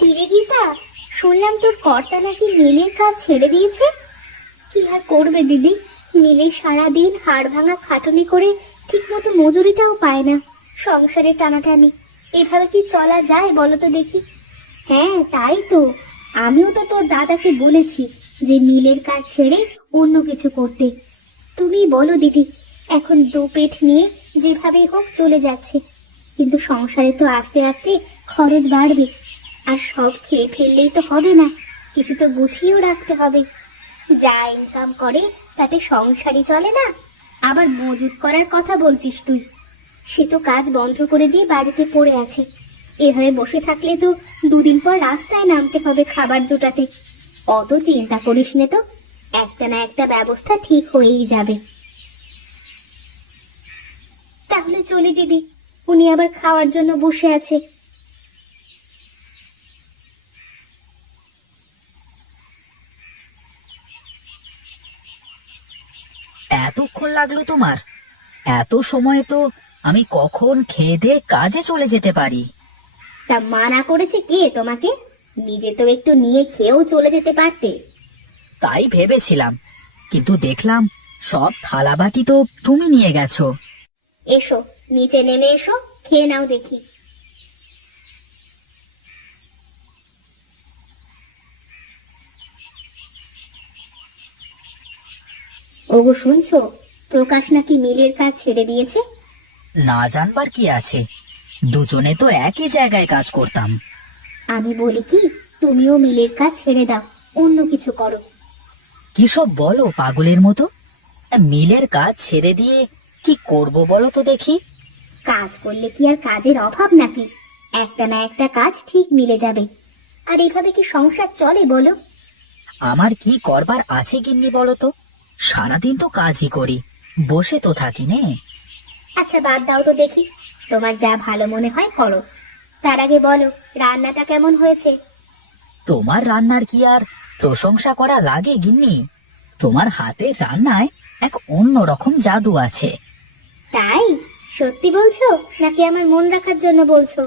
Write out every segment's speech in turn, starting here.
কিরে গীতা, শুনলাম তোর কর্তা নাকি মিলের কাজ ছেড়ে দিয়েছে। কি আর করবে দিদি, মিলে সারাদিন হাড় ভাঙা খাটুনি করে ঠিক মতো মজুরিটাও পায় না। সংসারে টানাটানি, এভাবে কি চলা যায় বলো তো দেখি। হ্যাঁ তাই তো, আমিও তো তোর দাদাকে বলেছি যে মিলের কাজ ছেড়ে অন্য কিছু করতে। তুমি বলো দিদি, এখন দু পেট নিয়ে যেভাবে হোক চলে যাচ্ছে, কিন্তু সংসারে তো আস্তে আস্তে খরচ বাড়বে। আর সব খেয়ে ফেললেই তো হবে না, কিছু তো গুছিয়েও রাখতে হবে। যা ইনকাম করে তাতে সংসারই চলে না, আবার মজুত করার কথা বলছিস তুই। সে তো কাজ বন্ধ করে দিয়ে বাড়িতে পড়ে আছে। এভাবে বসে থাকলে তো দুদিন পর রাস্তায় নামতে হবে খাবার জোটাতে। অত চিন্তা করিস নে তো, একটা না একটা ব্যবস্থা ঠিক হয়েই যাবে। তাহলে চলি দিদি, উনি আবার খাওয়ার জন্য বসে আছে। এতক্ষণ লাগলো তোমার? এত সময় তো আমি কখন খেয়ে দিয়ে কাজে চলে যেতে পারি। তা মানা করেছে কে তোমাকে? নিজে তো একটু নিয়ে খেয়েও চলে যেতে পারতে। তাই ভেবেছিলাম, কিন্তু দেখলাম সব থালাবাটি তো তুমি নিয়ে গেছো। এসো, নিচে নেমে এসো, খেয়ে নাও দেখি। ওগো শুনছো, প্রকাশ নাকি মিলের কাজ ছেড়ে দিয়েছে। না জানবার কি আছে, দুজনে তো একই জায়গায় কাজ করতাম। আমি বলি কি, তুমিও মিলের কাজ ছেড়ে দাও, অন্য কিছু করো। কি সব বলো পাগলের মতো? মিলের কাজ ছেড়ে দিয়ে কি করব বলো তো দেখি। কাজ করলে কি আর কাজের অভাব নাকি? একটা না একটা কাজ ঠিক মিলে যাবে। আর এভাবে কি সংসার চলে বলো? আমার কি করবার আছে গিন্নি বলো তো? সারাদিন তো কাজই করি, বসে তো থাকি নে। আচ্ছা বাদ দাও তো দেখি, তোমার যা ভালো মনে হয় করো। তার আগে বলো, রান্নাটা কেমন হয়েছে? তোমার রান্নার কি আর প্রশংসা করা লাগে গিন্নি? তোমার হাতের রান্নায় এক অন্যরকম জাদু আছে। তাই? সত্যি বলছো নাকি আমার মন রাখার জন্য বলছো?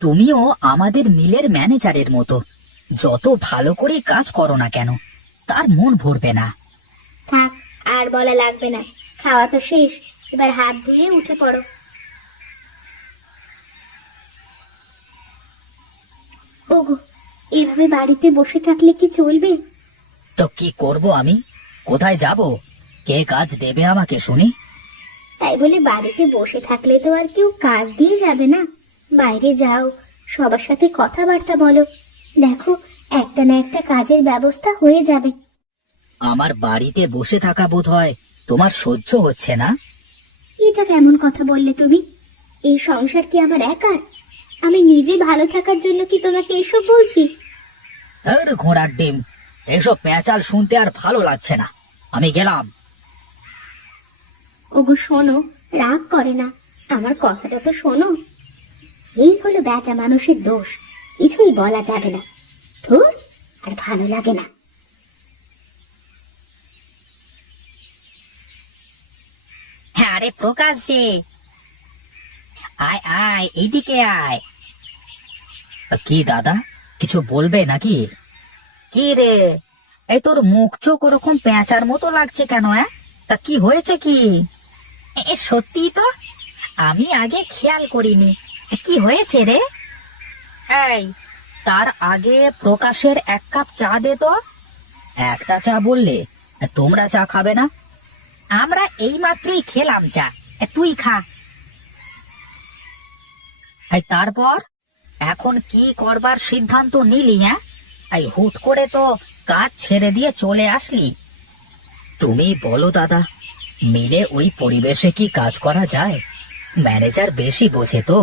তুমিও আমাদের মিলের ম্যানেজারের মতো, যত ভালো করে কাজ করো না কেন তার মন ভরবে না। থাক, আর বলা লাগবে না, খাওয়া তো শেষ, এবার হাত ধুয়ে উঠে পড়ো। ওগো, এভাবে বাড়িতে বসে থাকলে কি চলবে? তো কি করব আমি? কোথায় যাব? কে কাজ দেবে আমাকে শুনি? তাই বলে বাড়িতে বসে থাকলে তো আর কেউ কাজ দিয়ে যাবে না। বাইরে যাও, সবার সাথে কথাবার্তা বলো, দেখো একটা না একটা কাজের ব্যবস্থা হয়ে যাবে। আমার বাড়িতে বসে থাকা বোধ হয় তোমার সহ্য হচ্ছে না। এটা কেমন কথা বললে তুমি? এই সংসার কি আমার একার? আমি নিজে ভালো থাকার জন্য কি তোমাকে এসব বলছি? আর ঘোড়ার ডিম, এসব পেঁচাল শুনতে আর ভালো লাগছে না, আমি গেলাম। ওগো শোনো, রাগ করে না, আমার কথাটা তো শোনো। এই হলো বেটা মানুষের দোষ, কিছুই বলা যাবে না। ধুর, আর ভালো লাগে না। হ্যাঁ, আরে প্রকাশ যে, আয় আয় এইদিকে আয়। কি দাদা, কিছু বলবে নাকি? কি রে, এই তোর মুখ চোখ ওরকম পেঁচার মতো লাগছে কেন? তা কি হয়েছে কি? সত্যি তো, আমি আগে খেয়াল করিনি। কি হয়েছে রে? এই, তার আগে প্রকাশের এক কাপ চা দে তো। একটা চা বললে, তোমরা চা খাবে না? আমরা এই মাত্রই খেলাম চা, তুই খা। তারপর এখন কি করবার সিদ্ধান্ত নিলি? এই হুট করে তো কাজ ছেড়ে দিয়ে চলে আসলি। তুমি বলো দাদা, মিলে ওই পরিবেশে কি কাজ করা যায়? ম্যানেজার বেশি বোঝে তো,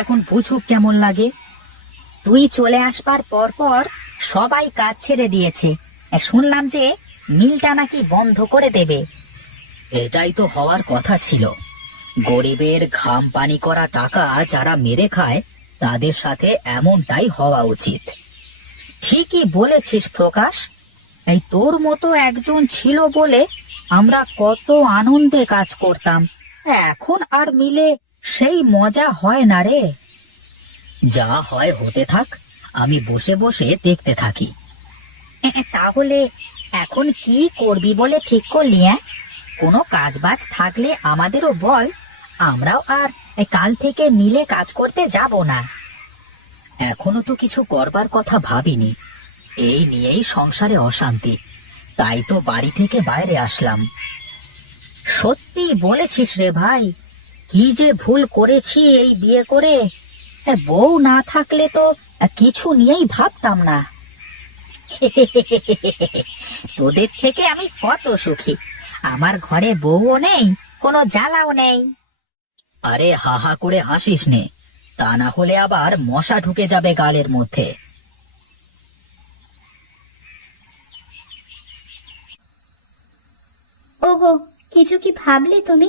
এখন বুঝুক কেমন লাগে। তুই চলে আসবার পর পর সবাই কাজ ছেড়ে দিয়েছে, শুনলাম যে মিলটা নাকি বন্ধ করে দেবে। এটাই তো হওয়ার কথা ছিল। গরিবের ঘাম পানি করা টাকা যারা মেরে খায়, তাদের সাথে এমনটাই হওয়া উচিত। ঠিকই বলেছিস প্রকাশ, এই তোর মতো একজন ছিল বলে আমরা কত আনন্দে কাজ করতাম। এখন আর মিলে সেই মজা হয় না রে। যা হয় হতে থাক, আমি বসে বসে দেখতে থাকি। তাহলে এখন কি করবি বলে ঠিক করলি? কোনো কাজ বাজ থাকলে আমাদেরও বল, আমরাও আর কাল থেকে মিলে কাজ করতে যাব না। এখনো তো কিছু করবার কথা ভাবিনি, এই নিয়েই সংসারে অশান্তি, তাই তো বাড়ি থেকে বাইরে আসলাম। সত্যি বলেছিস রে ভাই, কি যে ভুল করেছি এই বিয়ে করে। বউ না থাকলে তো কিছু নিয়েই ভাবতাম না। তোদের থেকে আমি কত সুখী, আমার ঘরে বউও নেই, কোনো জ্বালাও নেই। আরে হা হা করে হাসিস নে, তা না হলে আবার মশা ঢুকে যাবে গালের মধ্যে। ওগো, কিছু কি ভাবলে তুমি?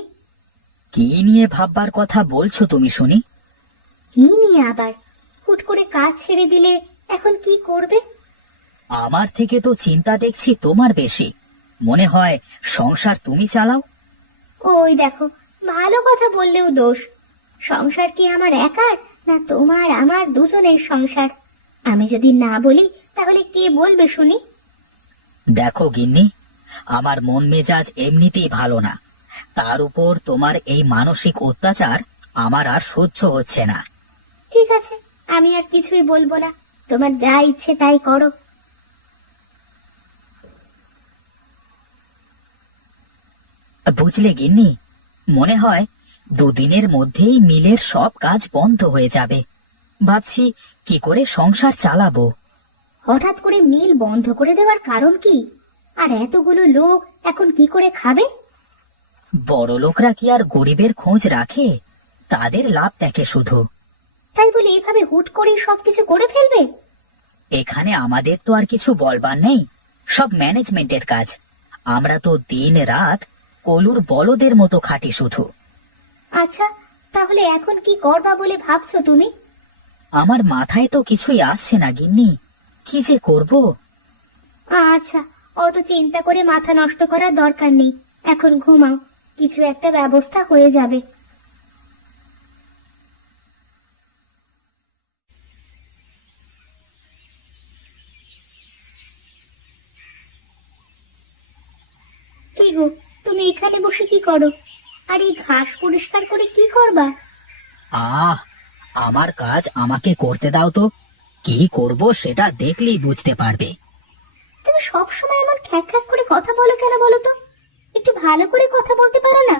কি নিয়ে ভাববার কথা বলছো তুমি শুনি? কি নিয়ে আবার? হুট করে কাজ ছেড়ে দিলে এখন কি করবে? আমার থেকে তো চিন্তা দেখছি তোমার বেশি। মনে হয় সংসার তুমি চালাও। ওই দেখো, ভালো কথা বললেও দোষ। সংসার কি আমার একার, না তোমার আমার দুজনের সংসার? আমি যদি না বলি তাহলে কে বলবে শুনি? দেখো গিন্নি, আমার মন মেজাজ এমনিতেই ভালো না, তার উপর তোমার এই মানসিক অত্যাচার আমার আর সহ্য হচ্ছে না। ঠিক আছে, আমি আর কিছুই বলবো না, তোমার যা ইচ্ছে তাই করো। বুঝলে গিন্নি, মনে হয় দুদিনের মধ্যেই মিলের সব কাজ বন্ধ হয়ে যাবে। ভাবছি কি করে সংসার চালাবো। হঠাৎ করে মিল বন্ধ করে দেওয়ার কারণ কি? আর এতগুলো লোক এখন কি করে খাবে? বড় লোকরা কি আর গরিবের খোঁজ রাখে? তাদের লাভ দেখে শুধু। তাই বলে এভাবে হুট করে সবকিছু করে ফেলবে? এখানে আমাদের তো আর কিছু বলবার নেই, সব ম্যানেজমেন্টের কাজ। আমরা তো দিন রাত কলুর বলদের মতো খাটি শুধু। আচ্ছা, তাহলে এখন কি করবা বলে ভাবছো তুমি? আমার মাথায় তো কিছুই আসছে না গিন্নি, কি যে করব। আচ্ছা, অত চিন্তা করে মাথা নষ্ট করার দরকার নেই, এখন ঘুমাও, কিছু একটা ব্যবস্থা হয়ে যাবে। কি গো, তুমি এখানে বসে কি করো? আর এই ঘাস পরিষ্কার করে কি করবা? আহ, আমার কাজ আমাকে করতে দাও তো, কি করব সেটা দেখলেই বুঝতে পারবে। তুমি সব সময় এমন খ্যাক খ্যাক করে কথা বলো কেন বলো তো? একটু ভালো করে কথা বলতে পারো না?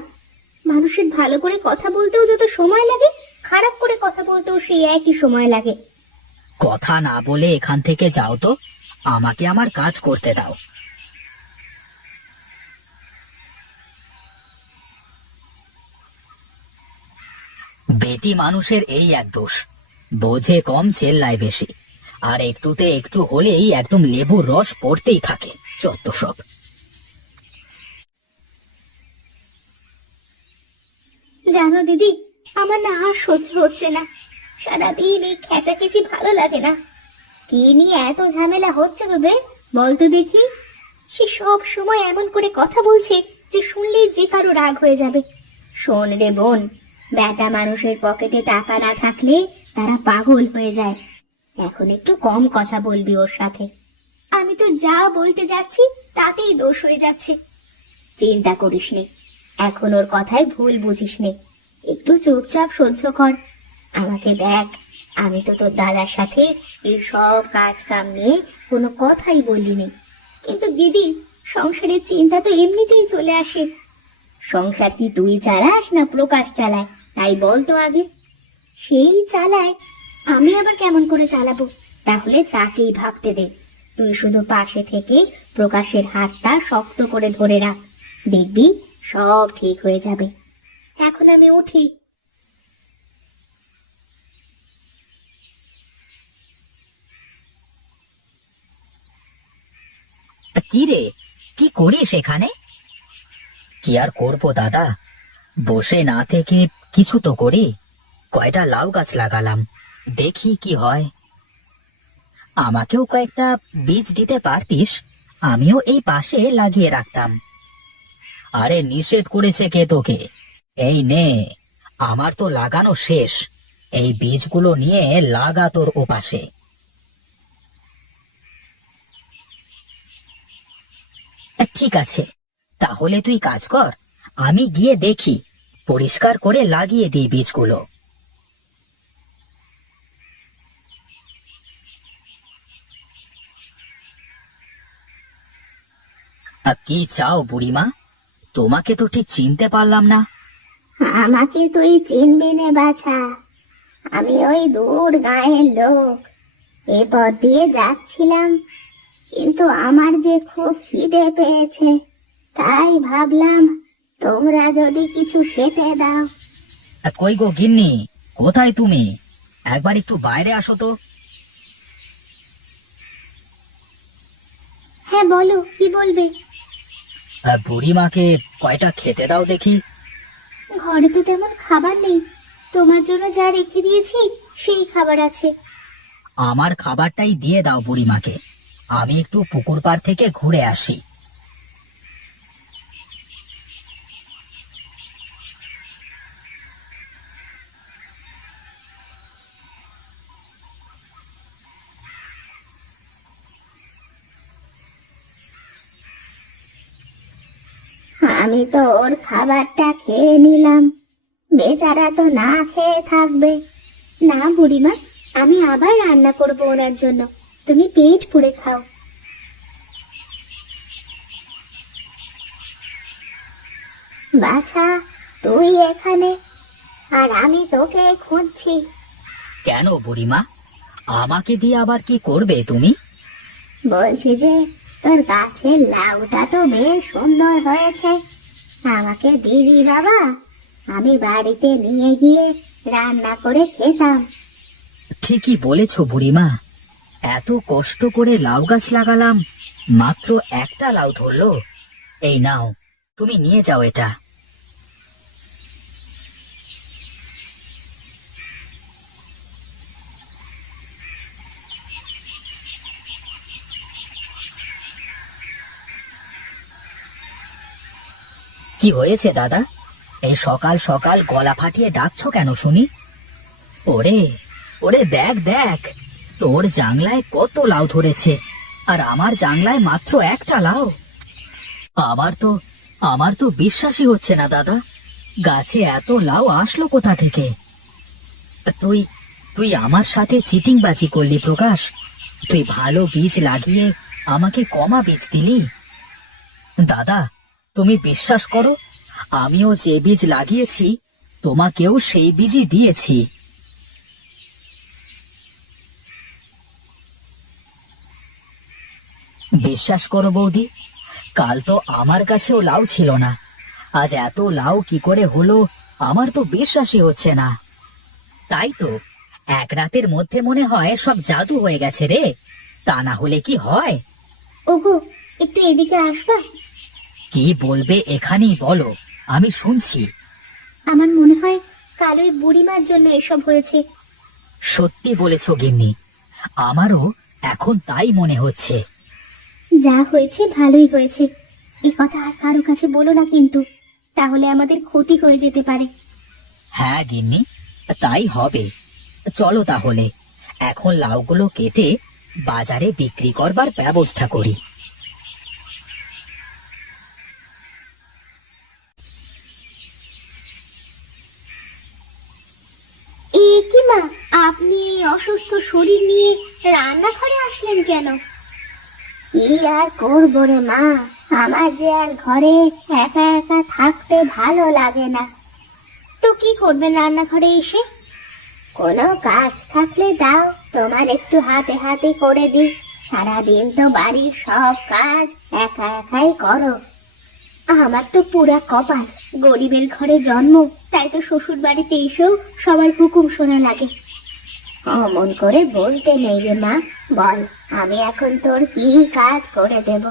মানুষের ভালো করে কথা বলতেও যত সময় লাগে, খারাপ করে কথা বলতেও সেই একই সময় লাগে। কথা না বলে এখান থেকে যাও তো, আমাকে আমার কাজ করতে দাও। বেটি মানুষের এই এক দোষ, বোঝে কম চেল্লায় বেশি, আর একটুতে একটু হলেই একদম লেবুর রস পড়তেই থাকে। যত সব। জানো দিদি, আমার না আর সহ্য হচ্ছে না, সারাদিন এই খেচাখেচি ভালো লাগে না। কি নিয়ে এত ঝামেলা হচ্ছে তোদের বলতো দেখি? সে সব সময় এমন করে কথা বলছে যে শুনলেই যে কারো রাগ হয়ে যাবে। শোন রে বোন, বেটা মানুষের পকেটে টাকা না থাকলে তারা পাগল হয়ে যায়। এখন একটু কম কথা বলবি ওর সাথে। আমি তো যা বলতে যাচ্ছি তাতেই দোষ হয়ে যাচ্ছে। চিন্তা করিস নে, এখন ওর কথায় ভুল বুঝিস নে, একটু চুপচাপ সহ্য কর। আমাকে দেখ, আমি তো তোর দাদার সাথে এই সব কাজ কাম নিয়ে কোনো কথাই বলিনি, কিন্তু দিদি, সংসারের চিন্তা তো এমনিতেই চলে আসে। সংসার কি তুই চালাস না প্রকাশ চালায় তাই বল তো আগে? সেই চালায়, আমি আবার কেমন করে চালাবো? তাহলে তাকেই ভাবতে দে। তুই শুধু পাশে থেকে প্রকাশের হাতটা শক্ত করে ধরে রাখ, দেখবি সব ঠিক হয়ে যাবে। এখন আমি উঠি। কি রে, কি করিস এখানে? কি আর করবো দাদা, বসে না থেকে কিছু তো করি। কয়টা লাউ গাছ লাগালাম, দেখি কি হয়। আমাকেও কয়েকটা বীজ দিতে পারতিস, আমিও এই পাশে লাগিয়ে রাখতাম। আরে নিষেধ করেছে কে তোকে? এই নে, আমার তো লাগানো শেষ, এই বীজগুলো নিয়ে লাগা তোর ওপাশে। ঠিক আছে, তাহলে তুই কাজ কর, আমি গিয়ে দেখি, পরিষ্কার করে লাগিয়ে দিই বীজগুলো। কি চাও বুড়িমা? তোমাকে তো ঠিক চিনতে পারলাম না। আমাকে তুই চিনবি নে বাছা, আমি ওই দূর গাঁয়ের লোক। এ পথ দিয়ে যাচ্ছিলাম, কিন্তু আমার যে খুব খিদে পেয়েছে, তাই ভাবলাম তোমরা যদি কিছু খেতে দাও। কই গো গিন্নি, কোথায় তুমি? একবার একটু বাইরে আসো তো। হ্যাঁ বলো, কি বলবে? বুড়িমাকে কয়টা খেতে দাও দেখি। ঘরে তো তেমন খাবার নেই, তোমার জন্য যা রেখে দিয়েছি সেই খাবার আছে। আমার খাবারটাই দিয়ে দাও বুড়িমাকে, আমি একটু পুকুর পাড় থেকে ঘুরে আসি। আমি তো ওর খাবারটা খেয়ে নিলাম, বেচারা তো না খেয়ে থাকবে। না বুড়িমা, আমি আবার রান্না করবো ওনার জন্য, তুমি পেট পুড়ে খাও। বাছা, তুই এখানে, আর আমি তোকে খুঁজছি। কেন বুড়িমা, আমাকে দিয়ে আবার কি করবে তুমি? বলছি যে তোর গাছের লাউটা তো বেশ সুন্দর হয়েছে, আমাকে দিবি বাবা? আমি বাড়িতে নিয়ে গিয়ে রান্না করে খেতাম। ঠিকই বলেছ বুড়িমা, এত কষ্ট করে লাউ গাছ লাগালাম, মাত্র একটা লাউ ধরলো। এই নাও, তুমি নিয়ে যাও এটা। কি হয়েছে দাদা? এই সকাল সকাল গলা ফাটিয়ে ডাকছো কেন শুনি? ওরে, ওরে দেখ দেখ, তোর জাংলায় কত লাউ ধরেছে, আর আমার জাংলায় মাত্র একটা লাউ। আমার তো বিশ্বাসই হচ্ছে না দাদা, গাছে এত লাউ আসলো কোথা থেকে? তুই তুই আমার সাথে চিটিংবাজি করলি প্রকাশ। তুই ভালো বীজ লাগিয়ে আমাকে কমা বীজ দিলি। দাদা, তুমি বিশ্বাস করো, আমিও যে বীজ লাগিয়েছি তোমাকেও সেই বীজই দিয়েছি। বিশ্বাস করো বৌদি, কাল তো আমার কাছেও লাউ ছিল না, আজ এত লাউ কি করে হলো আমার তো বিশ্বাসই হচ্ছে না। তাই তো, এক রাতের মধ্যে মনে হয় সব জাদু হয়ে গেছে রে, তা না হলে কি হয়? ওগো, একটু এদিকে আসবা? কি বলবে এখানেই বলো, আমি শুনছি। আমার মনে হয় কাল ওই বুড়িমার জন্য এসব হয়েছে। সত্যি বলেছ গিন্নি, আমারও এখন তাই মনে হচ্ছে। যা হয়েছে ভালোই হয়েছে, এই কথা আর কারো কাছে বলো না কিন্তু, তাহলে আমাদের ক্ষতি হয়ে যেতে পারে। হ্যাঁ গিন্নি, তাই হবে। চলো তাহলে এখন লাউগুলো কেটে বাজারে বিক্রি করবার ব্যবস্থা করি। এ কি মা, আপনি এই অসুস্থ শরীর নিয়ে রান্নাঘরে আসলেন কেন? কি আর করবো রে মা, আমার যে আর ঘরে একা একা থাকতে ভালো লাগে না। তো কি করবেন রান্নাঘরে এসে? কোনো কাজ থাকলে দাও, তোমার একটু হাতে হাতে করে দিই। সারাদিন তো বাড়ির সব কাজ একা একাই করো। আমার তো পুরা কপাল, গরিবের ঘরে জন্ম, তাই তো শ্বশুর বাড়িতে এসেও সবার হুকুম শোনা লাগে। অমন করে বলতে নেই রে মা, বল আমি এখন তোর কি কাজ করে দেব?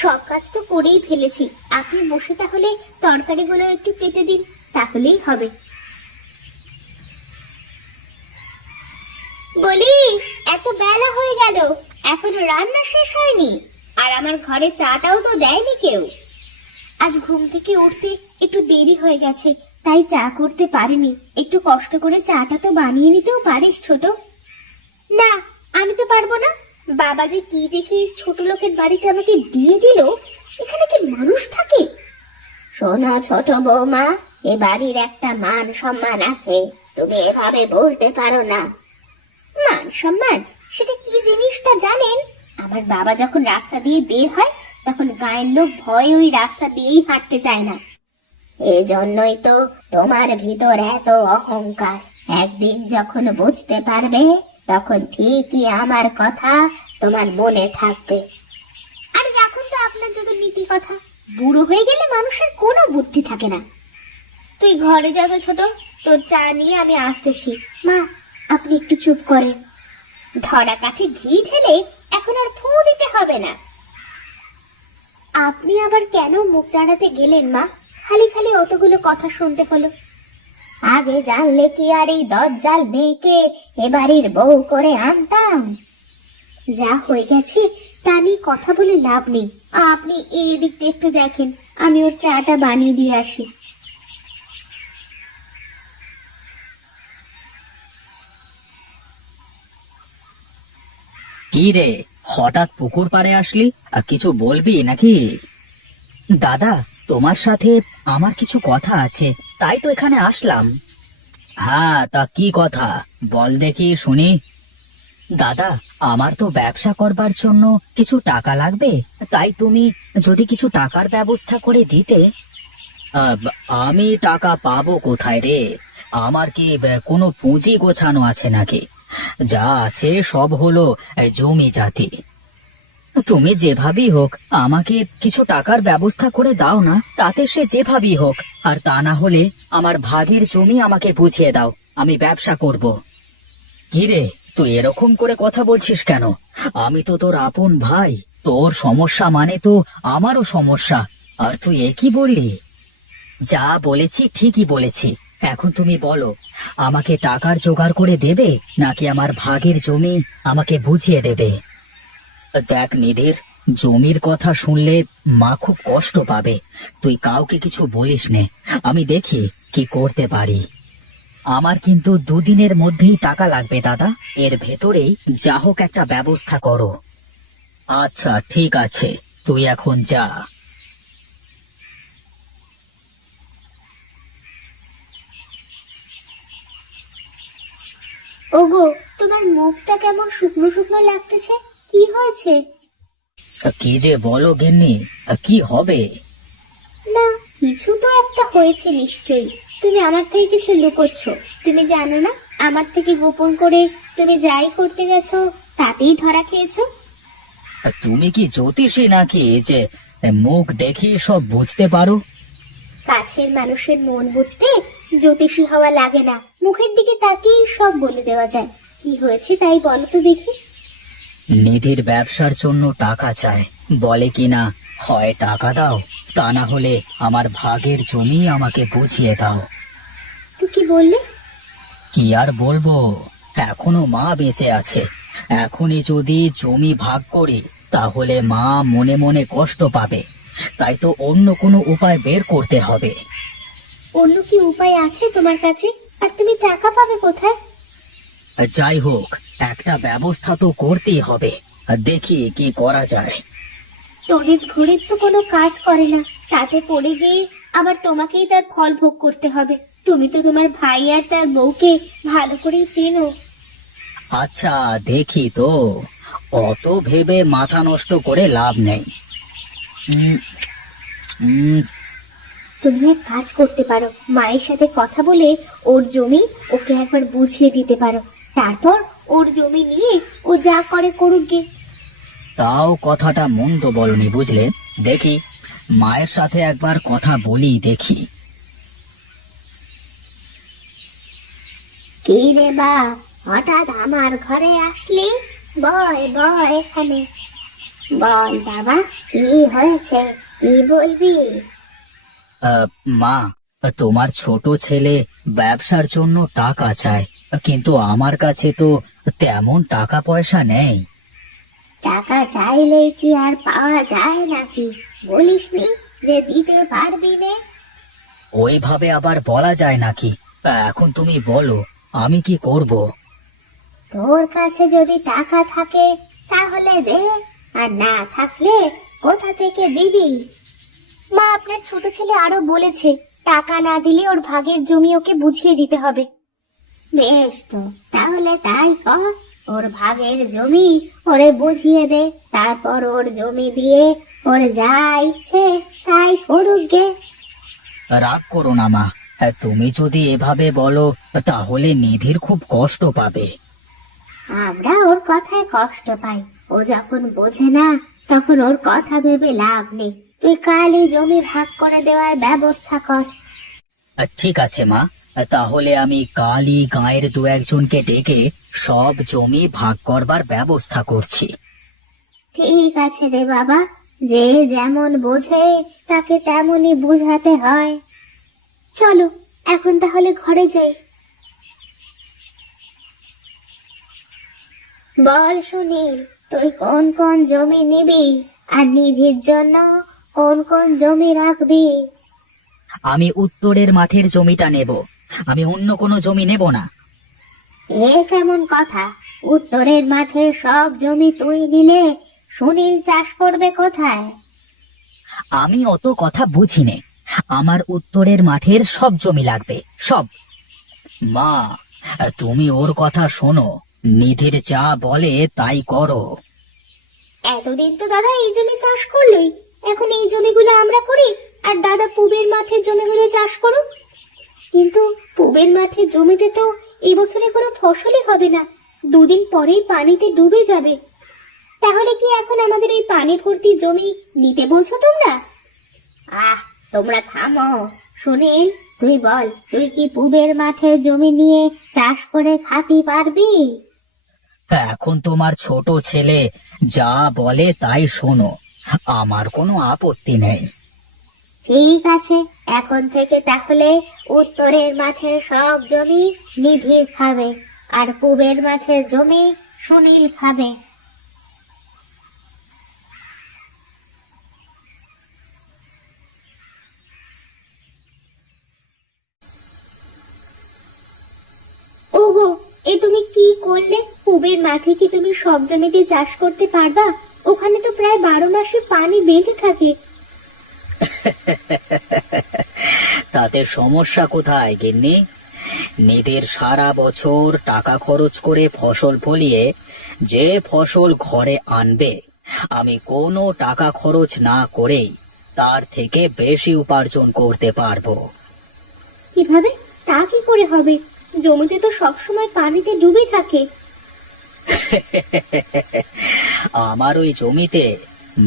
সব কাজ তো করেই ফেলেছি, আপনি বসে তাহলে তরকারিগুলো একটু কেটে দিন, তাহলেই হবে। বলি, এত বেলা হয়ে গেল, এখনো রান্না শেষ হয়নি, আর আমার ঘরে চাটাও তো দেয়নি কেউ। আজ ঘুম থেকে উঠতে একটু দেরি হয়ে গেছে, তাই চা করতে পারিনি। একটু কষ্ট করে চাটা তো বানিয়ে নিতেও পারিস ছোট। না, আমি তো পারবো না, বাবা যে কি দেখে ছোট লোকের বাড়িতে আমাকে বিয়ে দিল, এখানে কি মানুষ থাকে? শোনো ছোট বৌমা, এ বাড়ির একটা মান সম্মান আছে, তুমি এভাবে বলতে পারো না। মান সম্মান সেটা কি জিনিস তা জানেন? আমার বাবা যখন রাস্তা দিয়ে বের হয় তখন গায়ের লোক ভয়ে ওই রাস্তা দিয়েই হাঁটতে চায় না। এজন্যই তো তোমার ভিতর এত অহংকার। একদিন যখন বুঝতে পারবে তখন ঠিকই আমার কথা তোমার মনে থাকবে। আর রাখুন তো আপনার যত নীতি কথা, বুড়ো হয়ে গেলে মানুষের কোনো বুদ্ধি থাকে না। তুই ঘরে যাবে ছোট, তোর চা নিয়ে আমি আসতেছি। মা, আপনি একটু চুপ করেন। ধরা কাঠে ঘি ঢেলে এখন আর ফু দিতে হবে না। আপনি আবার কেন মুখ টানাতে গেলেন মা? খালি খালি অতগুলো কথা শুনতে হলো। আগে জানলে কি আর এই দজ্জাল মেয়েকে এ বাড়ির বউ করে আনতাম? যা হয়ে গেছে তা নিয়ে কথা বলে লাভ নেই। আপনি এই দিকটা একটু দেখেন, আমি ওর চাটা বানিয়ে দিয়ে আসি। কি রে, হঠাৎ পুকুর পাড়ে আসলি? কিছু বলবি নাকি? দাদা, তোমার সাথে আমার কিছু কথা আছে, তাই তো এখানে আসলাম। হ্যাঁ, তা কি কথা বল দেখি শুনি। দাদা, আমার তো ব্যবসা করবার জন্য কিছু টাকা লাগবে, তাই তুমি যদি কিছু টাকার ব্যবস্থা করে দিতে। আমি টাকা পাবো কোথায় রে? আমার কি কোনো পুঁজি গোছানো আছে নাকি? যা আছে সব হলো এই জমি জাতি। তুমি যেভাবেই হোক আমাকে কিছু টাকার ব্যবস্থা করে দাও না, তাতে সে যেভাবেই হোক। আর তা না হলে আমার ভাগের জমি আমাকে বুঝিয়ে দাও, আমি ব্যবসা করব। কি রে, তুই এরকম করে কথা বলছিস কেন? আমি তো তোর আপন ভাই, তোর সমস্যা মানে তো আমারও সমস্যা। আর তুই একই বললি? যা বলেছি ঠিকই বলেছি। এখন তুমি বলো, আমাকে টাকার জোগাড় করে দেবে নাকি আমার ভাগের জমি আমাকে বুঝিয়ে দেবে? দেখ নিধির, জমির কথা শুনলে মা খুব কষ্ট পাবে। তুই কাউকে কিছু বলিস নে, আমি দেখি কি করতে পারি। আমার কিন্তু দুদিনের মধ্যেই টাকা লাগবে দাদা, এর ভেতরেই যা হোক একটা ব্যবস্থা করো। আচ্ছা ঠিক আছে, তুই এখন যা। ওগো, তোমার মুখটা কেমন শুকনো শুকনো লাগতেছে, কি হয়েছে? কি যে বলো গিন্নি, কি হবে? না, কিছু তো একটা হয়েছে নিশ্চয়ই। তুমি আমার থেকে কিছু লুকোচ্ছ। তুমি জানো না আমার থেকে গোপন করে তুমি যাই করতে গেছো তাতেই ধরা খেয়েছো। তুমি কি জ্যোতিষী নাকি যে মুখ দেখি সব বুঝতে পারো? কাছের মানুষের মন বুঝতে জ্যোতিষী হওয়া লাগে না, মুখের দিকে তাকিয়ে সব বলে দেওয়া যায়। কি হয়েছে তাই বলো তো দেখি। নিধির ব্যবসার জন্য টাকা চায়, বলে কিনা হয় টাকা দাও, তা না হলে আমার ভাগের জমি আমাকে বুঝিয়ে দাও। তো কি বললে? কি আর বলবো, এখনো মা বেঁচে আছে। এখনই যদি জমি ভাগ করি তাহলে মা মনে মনে কষ্ট পাবে, তাই তো অন্য কোনো উপায় বের করতে হবে। অন্য কি উপায় আছে তোমার কাছে? আর তুমি টাকা পাবে কোথায়? যাই হোক, একটা ব্যবস্থা তো করতেই হবে, দেখি কি করা যায়। তড়িৎ ঘড়িৎ তো কোনো কাজ করে না, তাতে পড়ে গিয়ে আবার তোমাকেই তার ফল ভোগ করতে হবে। তুমি তো তোমার ভাই আর তার বউকে ভালো করেই চেনো। আচ্ছা দেখি তো, অত ভেবে মাথা নষ্ট করে লাভ নেই। উম, উম, তুমি এক কাজ করতে পারো, মায়ের সাথে কথা বলে ওর জমি ওকে একবার বুঝিয়ে দিতে পারো। তারপর ওর জমি নিয়ে ও যা করে করুক গে। তাও কথাটা মন্দ বলনি বুঝলে। দেখি, মায়ের সাথে একবার কথা বলি দেখি। কি রে বা, হঠাৎ আমার ঘরে আসলি? বয় বয় এখানে। বল বাবা, কি হয়েছে, কি বলবি? মা, তোমার ছোট ছেলে ব্যবসার জন্য টাকা চায়, কিন্তু আমার কাছে তো তেমন টাকা পয়সা নেই। টাকা চাইলেই কি আর পাওয়া যায় নাকি? বলিসনি যে দিতে পারবি নে? ওইভাবে আবার বলা যায় নাকি? এখন তুমি বলো, আমি কি করব? তোর কাছে যদি টাকা থাকে তাহলে দে, আর না থাকলে কোথা থেকে দিবি? মা, আপনার ছোট ছেলে আরো বলেছে টাকা না দিলে ওর ভাগের জমি ওকে বুঝিয়ে দিতে হবে। বেশ তো, তাহলে তাই কর। ওর ভাগের জমি ওরে বুঝিয়ে দে, তারপর ওর জমি দিয়ে ওর যা ইচ্ছে তাই করুক গে। রাগ করো না মা, তুমি যদি এভাবে বলো তাহলে নিধির খুব কষ্ট পাবে। আমরা ওর কথায় কষ্ট পাই, ও যখন বোঝে না তখন ওর কথা ভেবে লাভ নেই। তুই কালই জমি ভাগ করে দেওয়ার ব্যবস্থা কর। ঠিক আছে মা, তাহলে আমি কালই গাঁয়ের দু একজনকে ডেকে সব জমি ভাগ করবার ব্যবস্থা করছি। ঠিক আছে রে বাবা, যে যেমন বোঝে তাকে তেমনই বুঝাতে হয়। চলো এখন তাহলে ঘরে যাই। বল সুনীল, তুই কোন কোন জমি নিবি আর নিধির জন্য কোন কোন জমি রাখবি? আমি উত্তরের মাঠের জমিটা নেব, আমি অন্য কোনো জমি নেব না। এ কেমন কথা? উত্তরের মাঠে সব জমি তুই নিলে সুনীল চাষ করবে কোথায়? আমি অত কথা বুঝি নে, আমার উত্তরের মাঠের সব জমি লাগবে, সব। মা, তুমি ওর কথা শোনো, নিধির যা বলে তাই করো। এতদিন তো দাদা এই জমি চাষ করলোই, এখন এই জমিগুলো আমরা করি আর দাদা পুবের মাঠের জমিগুলো চাষ করুক। কিন্তু পুবের মাঠের জমিতে তো এই বছরে কোনো ফসলই হবে না, দুদিন পরেই পানিতে ডুবে যাবে। তাহলে কি এখন আমাদের এই পানি ভর্তি জমি নিতে বলছো তোমরা? তোমরা থামো। সুনীল, তুই বল, তুই কি পুবের মাঠের জমি নিয়ে চাষ করে খাতি পারবি? এখন তোমার ছোট ছেলে যা বলে তাই শোনো, আমার কোনো আপত্তি নেই। ঠিক আছে, এখন থেকে তাহলে উত্তরের মাঠের সব জমি নিধি খাবে আর পূবের মাঠের জমি সুনীল খাবে। ওগো, এ তুমি কি করলে? পূবের মাঠে কি তুমি সব জমিতে চাষ করতে পারবা? ওখানে তো প্রায় 12 মাসে পানি বেঁধে থাকে। তাতে সমস্যা কোথায় গিন্নি? নিধির সারা বছর টাকা খরচ করে ফসল ফলিয়ে যে ফসল ঘরে আনবে, আমি কোনো টাকা খরচ না করেই তার থেকে বেশি উপার্জন করতে পারবো। কিভাবে? তা কি করে হবে? জমিতে তো সবসময় পানিতে ডুবে থাকে। আমার ওই জমিতে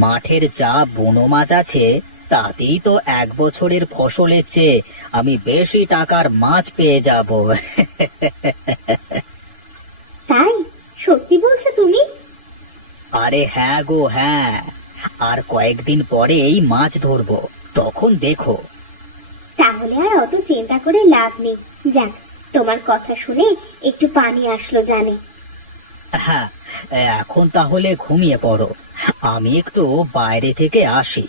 মাঠের যা বুনো মাছ আছে তাতেই তো এক বছরের ফসলের চেয়ে আমি বেশি টাকার মাছ পেয়ে যাব। তাই? সত্যি বলছো তুমি? আরে হ্যাঁ গো হ্যাঁ, আর কয়েকদিন পরেই মাছ ধরবো, তখন দেখো। তাহলে আর অত চিন্তা করে লাভ নেই। যাক, তোমার কথা শুনে একটু পানি আসলো জানে। হ্যাঁ, এখন তাহলে ঘুমিয়ে পড়ো, আমি একটু বাইরে থেকে আসি।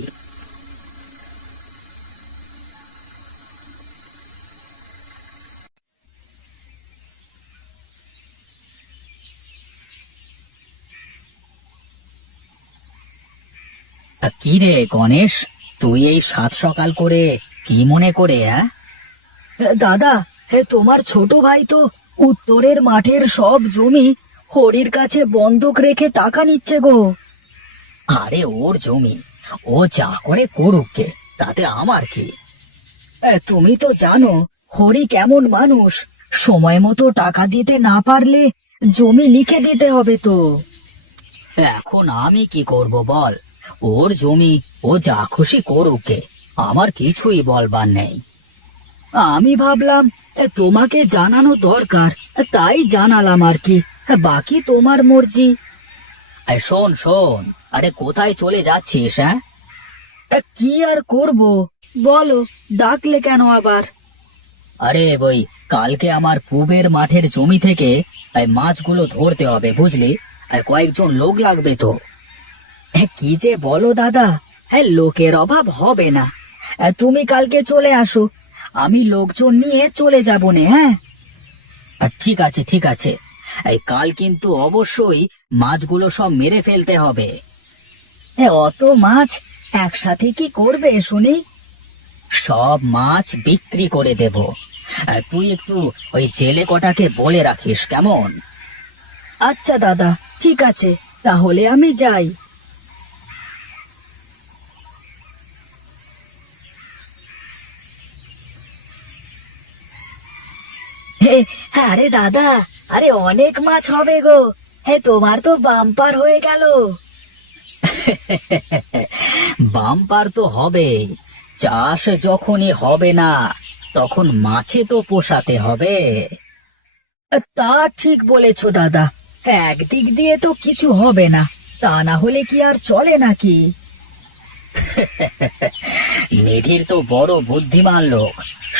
কি রে গণেশ, তুই এই সাত সকাল করে কি মনে করে? হ্যাঁ দাদা, তোমার ছোট ভাই তো উত্তরের মাঠের সব জমি হরির কাছে বন্ধক রেখে টাকা নিচ্ছে গো। আরে ওর জমি, ও যা করে করুক গে, তাতে আমার কি? তুমি তো জানো হরি কেমন মানুষ, সময় মতো টাকা দিতে না পারলে জমি লিখে দিতে হবে তো। এখন আমি কি করব বল? ওর জমি, ও যা খুশি করুক গে, আমার কিছুই বলবার নেই। আমি ভাবলাম তোমাকে জানানো দরকার, তাই জানালাম আর কি, বাকি তোমার মর্জি। শোন শোন, আরে কোথায় চলে যাচ্ছিস? হ্যাঁ, কি আর করব বলো, ডাকলে কেন আবার? আরে বই, কালকে আমার পূবের মাঠের জমি থেকে এই মাছগুলো ধরতে হবে বুঝলি, কয়েকজন লোক লাগবে তো। কি যে বলো দাদা, লোকের অভাব হবে না, তুমি কালকে চলে আসো, আমি লোকজন নিয়ে চলে যাবো নে। হ্যাঁ ঠিক আছে ঠিক আছে, এই কাল কিন্তু অবশ্যই মাছগুলো সব মেরে ফেলতে হবে। অত মাছ একসাথে কি করবে শুনি? সব মাছ বিক্রি করে দেব। তুই একটু ওই জেলে কটাকে বলে রাখিস, কেমন? আচ্ছা দাদা, ঠিক আছে, তাহলে আমি যাই। আরে দাদা, আরে অনেক মাছ হবে গো। তোমার তো বাম্পার হয়ে গেল। বাম্পার তো হবেই। চাষ যখনই হবে না, তখন মাছে তো পোষাতে হবে। তা ঠিক বলেছো দাদা। একদিক দিয়ে তো কিছু হবে না, তা না হলে কি আর চলে নাকি? নিধির তো বড় বুদ্ধিমান লোক।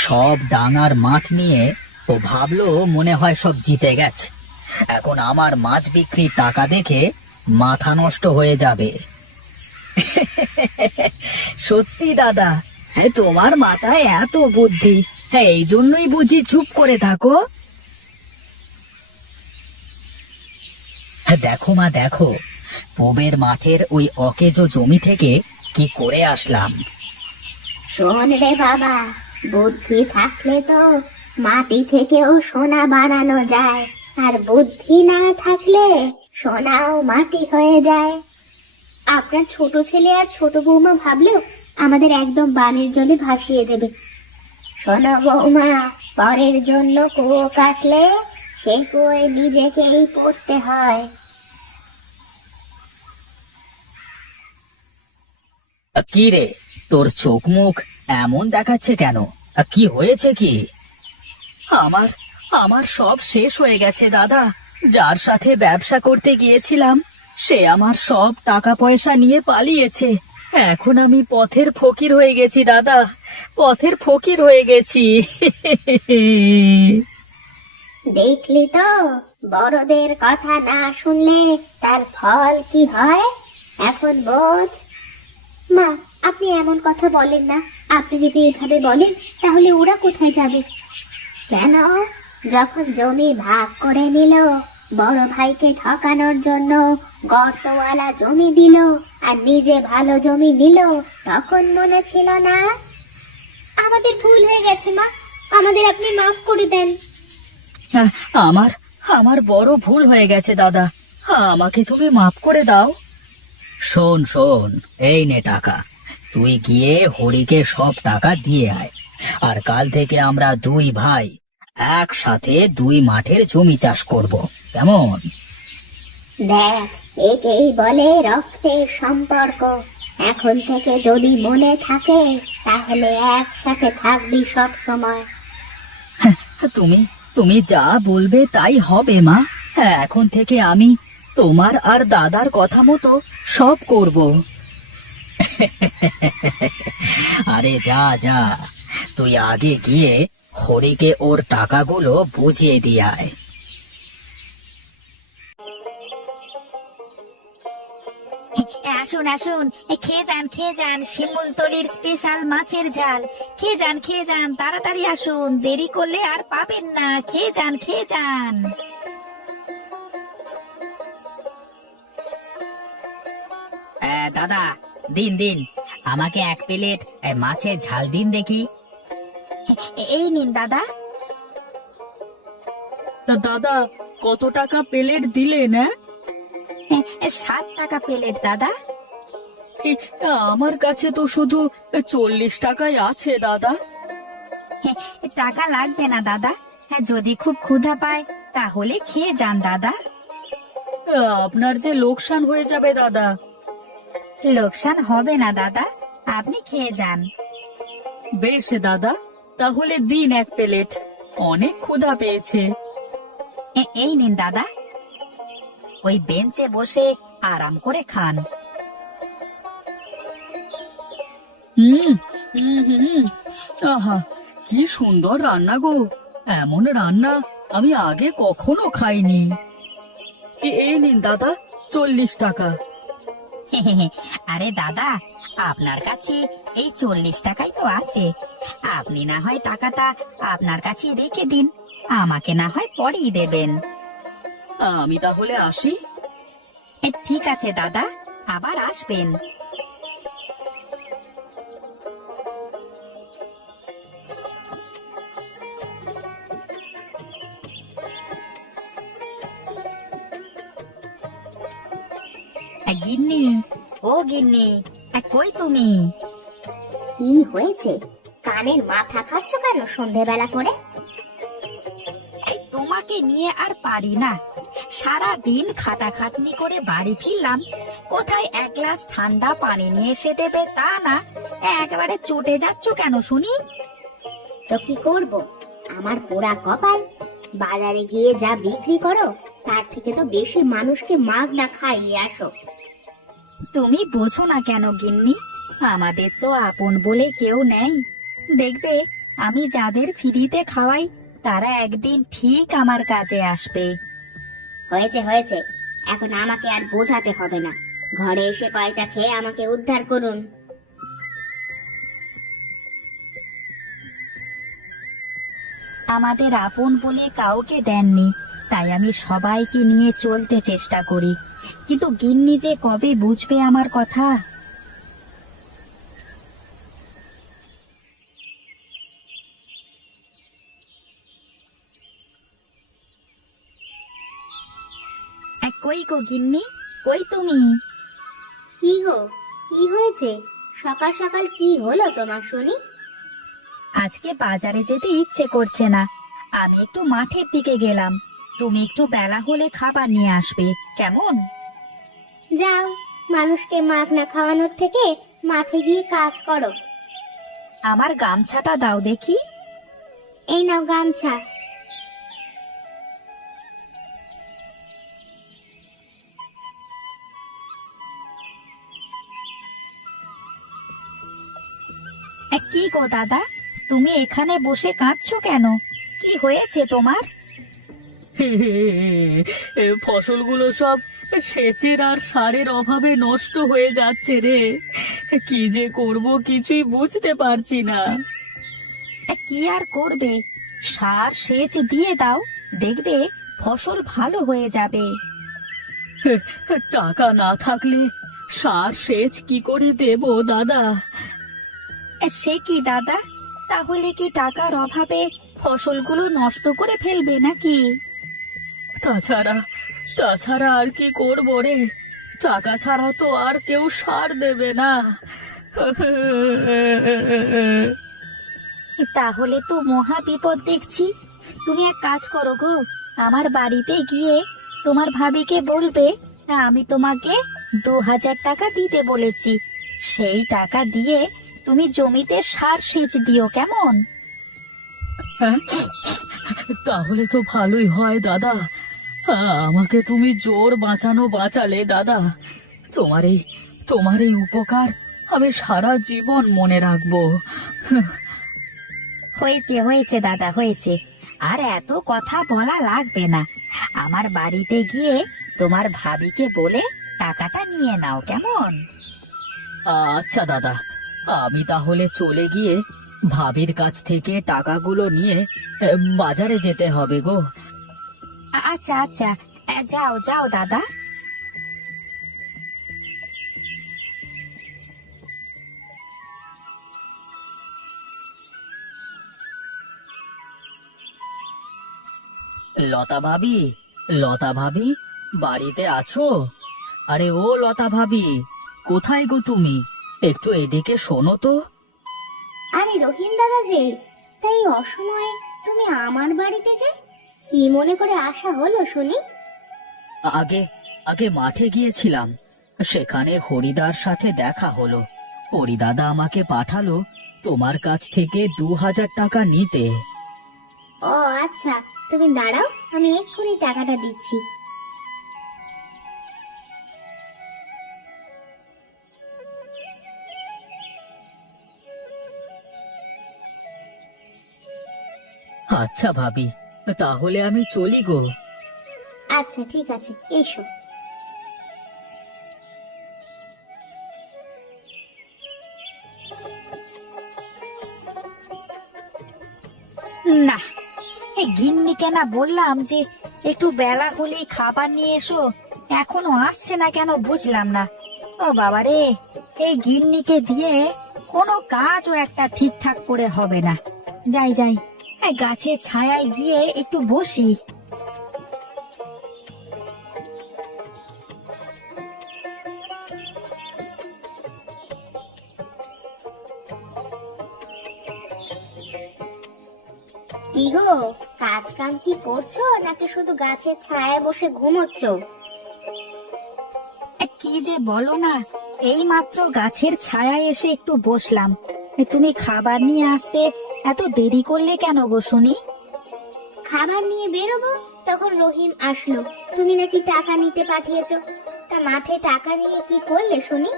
সব ডাঙার মাঠ নিয়ে ও ভাবলো মনে হয় সব জিতে গেছে। এখন আমার মাছ বিক্রির টাকা দেখে মাথা নষ্ট হয়ে যাবে। সত্যি দাদা, তোমার মাথায় এত বুদ্ধি, এই জন্যই বুঝি চুপ করে থাকো। দেখো মা, দেখো, পুবের মাঠের ওই অকেজো জমি থেকে কি করে আসলাম। শোন রে বাবা, বুদ্ধি থাকলে তো মাটি থেকেও সোনা বানানো যায়, আর বুদ্ধি না থাকলে সোনাও মাটি হয়ে যায়। আপনার ছোট ছেলে আর ছোট বৌমা ভাবলেও আমাদের একদম বানের জলে ভাসিয়ে দেবে। শোনো বৌমা, পরের জন্য কুয়ো কাটলে সে কুয়োয় নিজেকেই পড়তে হয়। কি রে, তোর চোখ মুখ এমন দেখাচ্ছে কেন? কি হয়েছে কি? আমার আমার সব শেষ হয়ে গেছে দাদা। যার সাথে ব্যবসা করতে গিয়েছিলাম সে আমার সব টাকা পয়সা নিয়ে পালিয়েছে। এখন আমি পথের ফকির হয়ে গেছি দাদা, পথের ফকির হয়ে গেছি। দেখলি তো, বড়দের কথা না শুনলে তার ফল কি হয়, এখন বোঝ। মা, আপনি এমন কথা বলেন না। আপনি যদি এভাবে বলেন তাহলে ওরা কোথায় যাবে? কেন? যখন জমি ভাগ করে নিল, বড় ভাইকে ঠকানোর জন্য গর্তওয়ালা জমি দিল আর নিজে ভালো জমি নিল, তখন মনে ছিল না? আমাদের ভুল হয়ে গেছে মা, আমাদের আপনি মাফ করে দেন। আমার আমার বড় ভুল হয়ে গেছে দাদা, আমাকে তুমি মাফ করে দাও। শোন শোন, এই নে টাকা, তুই গিয়ে হরিকে সব টাকা দিয়ে আয়। আর কাল থেকে আমরা দুই ভাই একসাথে দুই মাঠের জমি চাষ করব, কেমন? দেখ, একেই বলে রক্তের সম্পর্ক। এখন থেকে যদি মনে থাকে তাহলে একসাথে থাকবি সব সময়। তুমি তুমি যা বলবে তাই হবে মা। এখন থেকে আমি তোমার আর দাদার কথা মতো সব করব। আরে যা যা, তুই আগে গিয়ে হরিকে ওর টাকাগুলো বুঝিয়ে দিয়ে আয়। আসুন আসুন, খেয়ে যান শিমুলতলির স্পেশাল মাছের ঝাল। খেয়ে যান, তাড়াতাড়ি আসুন, দেরি করলে আর পাবেন না। খেয়ে যান। দাদা, দিন দিন, আমাকে এক প্লেট মাছের ঝাল দিন দেখি। এই নিন দাদা। দাদা, কত টাকা প্লেট দিলেন? 7 টাকা প্লেট দাদা। আমার কাছে তো শুধু 40 টাকাই আছে দাদা। টাকা লাগবে না দাদা, যদি খুব ক্ষুধা পায় তাহলে খেয়ে যান দাদা। আপনার যে লোকসান হয়ে যাবে দাদা। লোকসান হবে না দাদা, আপনি খেয়ে যান। বেশ দাদা, তাহলে দিন এক প্লেট, অনেক ক্ষুধা পেয়েছে। এই নিন দাদা, ওই বেঞ্চে বসে আরাম করে খান। আহা, কি সুন্দর রান্না গো! এমন রান্না আমি আগে কখনো খাইনি। এই নিন দাদা, 40 টাকা। আরে দাদা, আপনার কাছে এই 40 টাকাই তো আছে। আপনি না হয় টাকাটা আপনার কাছে রেখে দিন, আমাকে না হয় পরেই দেবেন। আমি তাহলে আসি। ঠিক আছে দাদা, আবার আসবেন। গিন্নি, ও গিন্নি, কই তুমি? কি হয়েছে? কানের মাথা খাচ্ছ কেন সন্ধেবেলা করে? তোমাকে নিয়ে আর পারি না। সারা দিন খাটাখাটনি করে বাড়ি ফিরলাম, কোথায় এক গ্লাস ঠান্ডা পানি নিয়ে এসে দেবে তা না, একেবারে চটে যাচ্ছ কেন শুনি? তো কি করব, আমার পোড়া কপাল। বাজারে গিয়ে যা বিক্রি করো তার থেকে তো বেশি মানুষকে মাগনা খাইয়ে আসো। তুমি বোঝো না কেন গিন্নি? আমাদের তো আপন বলে কেউ নেই। দেখবে, আমি যাদের ফ্রিতে খাওয়াই তারা একদিন ঠিক আমার কাজে আসবে। হয়েছে হয়েছে, এখন আমাকে আর বোঝাতে হবে না। ঘরে এসে কয়টা খেয়ে আমাকে উদ্ধার করুন। আমাদের আপন বলে কাউকে দেননি, তাই আমি সবাইকে নিয়ে চলতে চেষ্টা করি, কিন্তু গিন্নি যে কবে বুঝবে আমার কথা। কই গো গিন্নি, কই তুমি? কি গো, কি হয়েছে? সকাল সকাল কি হলো তোমার শুনি? আজকে বাজারে যেতে ইচ্ছে করছে না, আমি একটু মাঠের দিকে গেলাম। তুমি একটু বেলা হলে খাবার নিয়ে আসবে, কেমন? যাও, মানুষকে মাগনা খাওয়ানোর থেকে মাঠে গিয়ে কাজ করো। আমার গামছাটা দাও দেখি। এই নাও গামছা। কি গো দাদা, তুমি এখানে বসে কাঁদছো কেন? কি হয়েছে তোমার? ফসলগুলো সব সেচের আর সারের অভাবে নষ্ট হয়ে যাচ্ছে রে। কি যে করব কিছুই বুঝতে পারছি না। কি আর করবে, সার সেচ দিয়ে দাও, দেখবে ফসল ভালো হয়ে যাবে। টাকা না থাকলে সার সেচ কি করে দেব দাদা? সে কি দাদা, তাহলে কি টাকার অভাবে ফসলগুলো নষ্ট করে ফেলবে নাকি? তাছাড়া তাছাড়া আর কি করব রে? টাকা ছাড়া তো আর কেউ সার দেবে না। তাহলে তো মহা বিপদ দেখছি। তুমি এক কাজ করো গো, আমার বাড়িতে গিয়ে তোমার ভাবিকে বলবে আমি তোমাকে 2000 টাকা দিতে বলেছি, সেই টাকা দিয়ে তুমি জমিতে সার সেচ দিও, কেমন? হ্যাঁ, তাহলে তো ভালোই হয় দাদা। আমাকে তুমি জোর বাঁচালে দাদা। তোমার এই উপকার আমি সারা জীবন মনে রাখবো। হয়েছে হয়েছে দাদা, হয়েছে। আর এত কথা বলা লাগবে না। আমার বাড়িতে গিয়ে তোমার ভাবিকে বলে টাকাটা নিয়ে নাও, কেমন? আচ্ছা দাদা, আমি তাহলে চলে গিয়ে ভাবির কাছ থেকে টাকাগুলো নিয়ে বাজারে যেতে হবে গো। আচ্ছা আচ্ছা, যাও যাও দাদা। লতা ভাবি বাড়িতে আছো? আরে ও লতা ভাবি, কোথায় গো তুমি? একটু এদিকে শোনো তো। আরে রহিম দাদা যে, তাই অসময়ে তুমি আমার বাড়িতে যে? কি মনে করে আসা হলো শুনি? আগে আগে মাঠে গিয়েছিলাম, সেখানে হরিদার সাথে দেখা হলো। হরিদাদা আমাকে পাঠালো তোমার কাছ থেকে 2000 টাকা নিতে। ও আচ্ছা, তুমি দাঁড়াও, আমি এক্ষুনি টাকাটা দিচ্ছি। আচ্ছা ভাবি, তাহলে আমি চলি গো। আচ্ছা ঠিক আছে, এসো। না, গিন্নিকে না বললাম যে একটু বেলা হলেই খাবার নিয়ে এসো, এখনো আসছে না কেন বুঝলাম না। ও বাবা রে, এই গিন্নিকে দিয়ে কোনো কাজও একটা ঠিকঠাক করে হবে না। যাই যাই, গাছের ছায়ায় গিয়ে একটু বসি। কি গো, কাজ কাম কি করছো নাকি শুধু গাছের ছায়ায় বসে ঘুমোচ্ছ? কি যে বলো না, এই মাত্র গাছের ছায়ায় এসে একটু বসলাম। তুমি খাবার নিয়ে আসতে এত দেরি করলে কেন গো শুনি? খাবার নিয়ে বেরোবো তখন রহিম আসলো, তুমি নাকি টাকা নিতে পাঠিয়েছো। তা মাঠে টাকা নিয়ে কি করলে শুনি?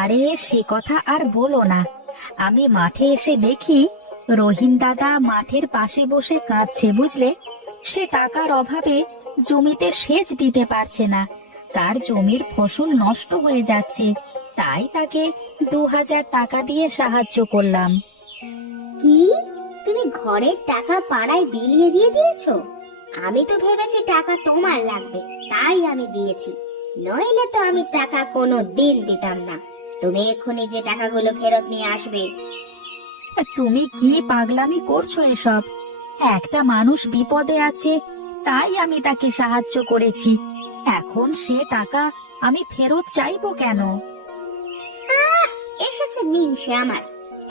আরে সে কথা আর বলো না, আমি মাঠে এসে দেখি রহিম দাদা মাঠের পাশে বসে কাঁদছে বুঝলে। সে টাকার অভাবে জমিতে সেচ দিতে পারছে না, তার জমির ফসল নষ্ট হয়ে যাচ্ছে। তাই তাকে 2000 টাকা দিয়ে সাহায্য করলাম। কি, তুমি ঘরের টাকা পাড়ায় বিলিয়ে দিয়ে দিয়েছো? আমি তো ভেবেছি টাকা তোমার লাগবে, তাই আমি দিয়েছি। নইলে তো আমি টাকা কোনো দিন দিতাম না। তুমি এক্ষুনি যে টাকাগুলো ফেরত নিয়ে আসবে। তুমি কি পাগলামি করছো এসব? একটা মানুষ বিপদে আছে, তাই আমি তাকে সাহায্য করেছি। এখন সে টাকা আমি ফেরত চাইবো কেন? এসেছে মিনসে আমার।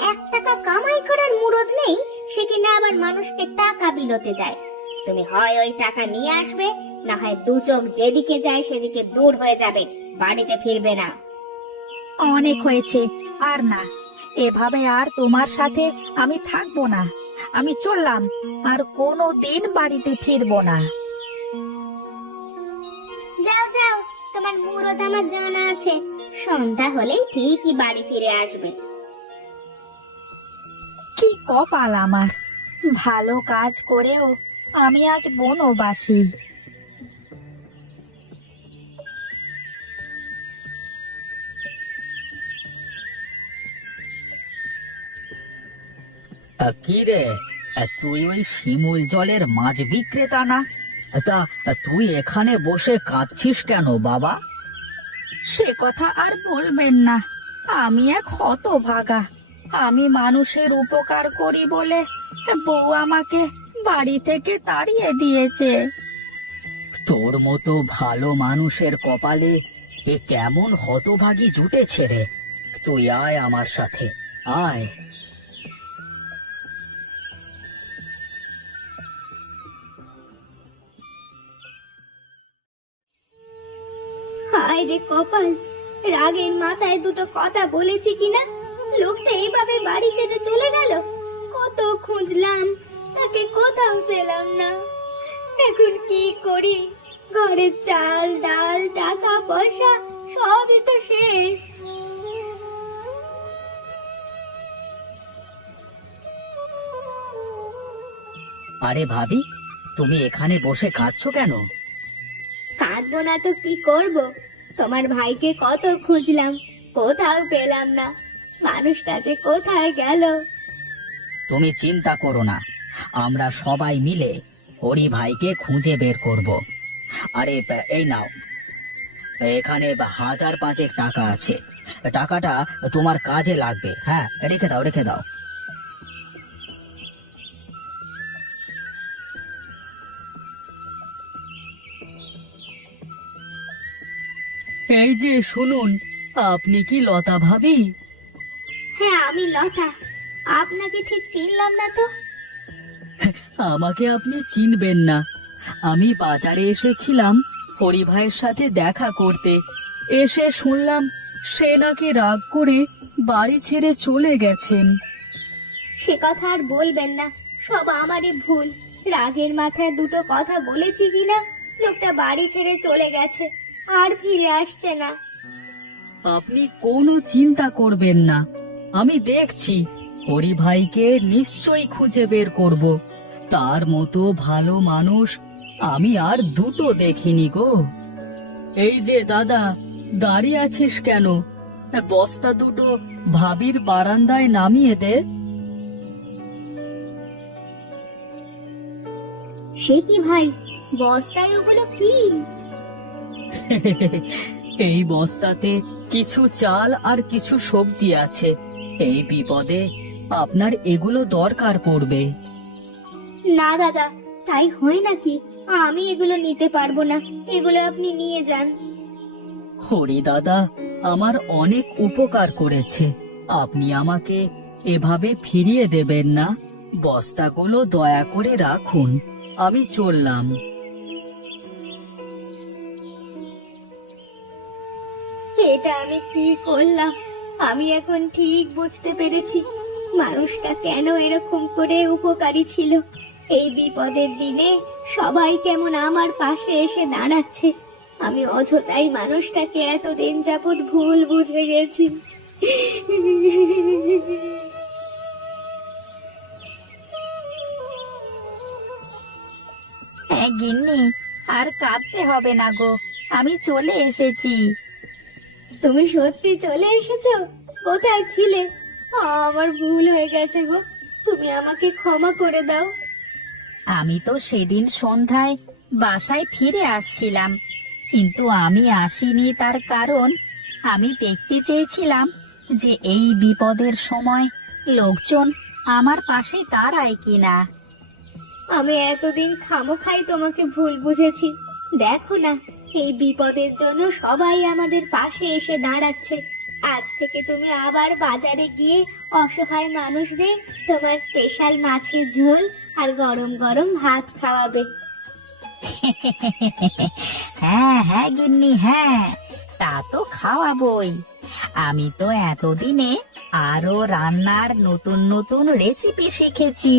1 টাকা কামাই করার মুরদ নেই, সে কিনা আবার মানুষকে টাকা বিলোতে যায়। তুমি হয় ওই টাকা নিয়ে আসবে, না হয় দু চোখ যেদিকে যায় সেদিকে দূর হয়ে যাবে, বাড়িতে ফিরবে না। অনেক হয়েছে, আর না। এভাবে আর তোমার সাথে আমি থাকবো না। আমি চললাম, আর কোনো দিন বাড়িতে ফিরবো না। যাও যাও, তোমার মুরদ আমার জানা আছে, সন্ধ্যা হলেই ঠিকই বাড়ি ফিরে আসবে। কি কপাল আমার, ভালো কাজ করেও আমি আজ বনবাসী। কি রে, তুই ওই শিমুল জলের মাছ বিক্রেতা না? তা তুই এখানে বসে কাঁদছিস কেন বাবা? সে কথা আর বলবেন না, আমি এক হতভাগা। আমি মানুষের উপকার করি বলে বউ আমাকে বাড়ি থেকে তাড়িয়ে দিয়েছে। তোর মতো ভালো মানুষের কপালে এ কেমন হতভাগী জুটেছে রে। তুই আয় আমার সাথে, আয়। হায় রে কপাল, রাগের মাথায় দুটো কথা বলেছি কিনা, লোকটা এইভাবে বাড়ি ছেড়ে চলে গেল। কত খুঁজলাম, তাকে কোথাও পেলাম না। এখন কি করি? ঘরের চাল ডাল টাকা পয়সা সবই তো শেষ। আরে ভাবি, তুমি এখানে বসে কাঁদছো কেন? কাঁদবো না তো কি করব? তোমার ভাইকে কত খুঁজলাম, কোথাও পেলাম না। মানুষটা যে কোথায় গেল। তুমি চিন্তা করো না, আমরা সবাই মিলে হরি ভাইকে খুঁজে বের করব। আরে এই নাও, এখানে 1000-5 টাকা আছে। টাকাটা তোমার কাজে লাগবে। হ্যাঁ, রেখে দাও, রেখে দাও। এই যে শুনুন, আপনি কি লতা ভাবি? হ্যাঁ, আমি লতা। আপনাকে ঠিক চিনলাম না তো। আমাকে আপনি চিনবেন না। আমি বাজারে এসেছিলাম হরি ভাইয়ের সাথে দেখা করতে। এসে শুনলাম সে নাকি রাগ করে বাড়ি ছেড়ে চলে গেছেন। সে কথা আর বলবেন না, সব আমারই ভুল। রাগের মাথায় দুটো কথা বলেছি কিনা, লোকটা বাড়ি ছেড়ে চলে গেছে, আর ফিরে আসছে না। আপনি কোনো চিন্তা করবেন না, আমি দেখছি হরি ভাইকে নিশ্চয়ই খুঁজে বের করব। তার মতো ভালো মানুষ আমি আর দুটো দেখিনি গো। এই যে দাদা, দাঁড়িয়ে আছিস কেন? বস্তা দুটো ভাবির বারান্দায় নামিয়ে দে। সে কি ভাই, বস্তায় ওগুলো কি? এই বস্তাতে কিছু চাল আর কিছু সবজি আছে। এই বিপদে আপনার এগুলো দরকার পড়বে। না দাদা, তাই হয় নাকি? আমি এগুলো নিতে পারবো না, এগুলো আপনি নিয়ে যান। হরি দাদা আমার অনেক উপকার করেছে, আপনি আমাকে এভাবে ফিরিয়ে দেবেন না। বস্তাগুলো দয়া করে রাখুন, আমি চললাম। এটা আমি কি করলাম? আমি এখন ঠিক বুঝতে পেরেছি মানুষটা কেন এরকম করে উপকারী ছিল। এই বিপদের দিনে সবাই কেমন আমার পাশে এসে দাঁড়াচ্ছে। আমি অযথাই মানুষটাকে এতদিন যাবৎ ভুল বুঝে গেছি। হ্যাঁ গিন্নি, আর কাঁদতে হবে না গো, আমি চলে এসেছি। তুমি সত্যি চলে এসেছো? কোথায় ছিলে? আমার ভুল হয়ে গেছে গো, তুমি আমাকে ক্ষমা করে দাও। আমি তো সেদিন সন্ধ্যায় বাসায় ফিরে আসছিলাম, কিন্তু আমি আসিনি তার কারণ আমি দেখতে চেয়েছিলাম যে এই বিপদের সময় লোকজন আমার পাশে দাঁড়ায় কিনা। আমি এতদিন খামোখাই তোমাকে ভুল বুঝেছি। দেখো না, এই বিপদের জন্য সবাই আমাদের পাশে এসে দাঁড়াচ্ছে। আজ থেকে তুমি আবার বাজারে গিয়ে অসহায় মানুষদের তোমার স্পেশাল মাছের ঝোল আর গরম গরম ভাত খাওয়াবে। হ্যাঁ হ্যাঁ গিন্নি, হ্যাঁ, তা তো খাওয়াবই। আমি তো এতদিনে আরো রান্নার নতুন নতুন রেসিপি শিখেছি।